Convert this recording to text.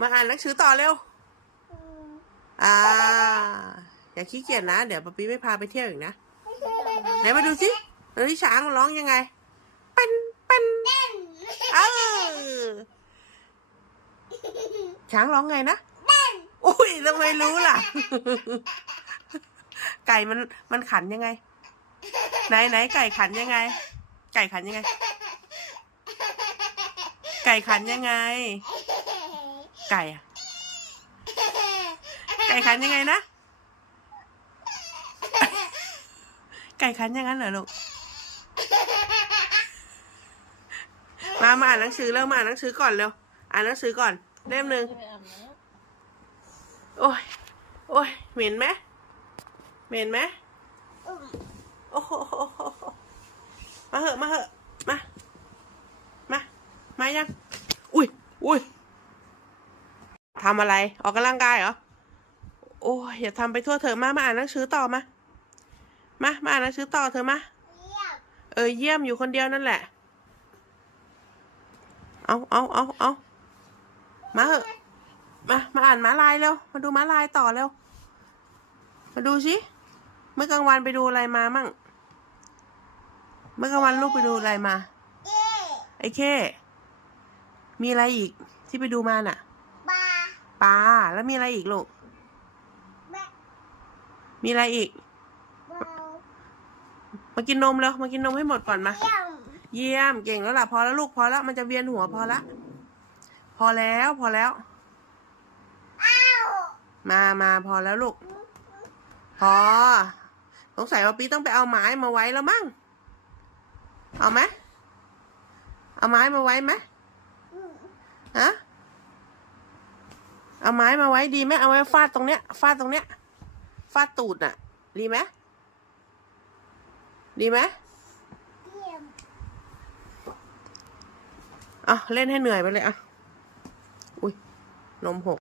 มาอ่านหนังสือต่อเร็ว อ่า อย่าขี้เกียจนะ เดี๋ยวป๊าปี้ไม่พาไปเที่ยวอีกนะ ไหนมาดูสิดูที่ช้างร้องยังไง เป็นเป็นเออช้างร้องไงนะอุ้ยทำไมรู้ล่ะ ไก่มันมันขันยังไง ไหนไหนไก่ขันยังไง ไก่ขันยังไง ไก่ขันยังไง ไก่อะไก่ขันยังไงนะ ไก่ขันอย่างนั้นเหรอลูก มามาอ่านหนังสือเร็วมาอ่านหนังสือก่อนเร็ว อ่านหนังสือก่อน เล่มหนึ่งไปอาบน้โอ้ย โอ้ย เหม็นไหมเหม็นไหมโอ้โหมาเหอะ มาเหอะมามามา ยัง อุ้ย อุ้ยทำอะไร ออกกำลังกายเหรอ โอ้ยอย่าทำไปทั่วเถอะมา มาอ่านหนังสือต่อมา มา มาอ่านหนังสือต่อเถอะมา เออเยี่ยมอยู่คนเดียวนั่นแหละ เอาเอาเอาเอามาเหอะ มา มาอ่านม้าลายเร็ว มาดูม้าลายต่อเร็ว มาดูสิ เมื่อกลางวันไปดูอะไรมามั่ง เมื่อกลางวันลูกไปดูอะไรมา ไอ้เค มีอะไรอีกที่ไปดูมาน่ะ ปลาแล้วมีอะไรอีกลูกมีอะไรอีกมากินนมแล้ว มากินนมให้หมดก่อนมาเยี่ยมเก่งแล้วล่ะ พอแล้วลูกพอแล้วมันจะเวียนหัวพอละ พอแล้วพอแล้วมามาพอแล้วลูก พอ สงสัยว่าปีต้องไปเอาไม้มาไว้แล้วมั้ง เอาไหม เอาไม้มาไว้ไหม ฮะ เอาไม้มาไว้ดีไหมเอาไว้ฟาดตรงเนี้ย ฟาดตรงเนี้ย ฟาดตูดน่ะ ดีไหมดีไหมอะ เล่นให้เหนื่อยไปเลยอะ อุ้ยนมหก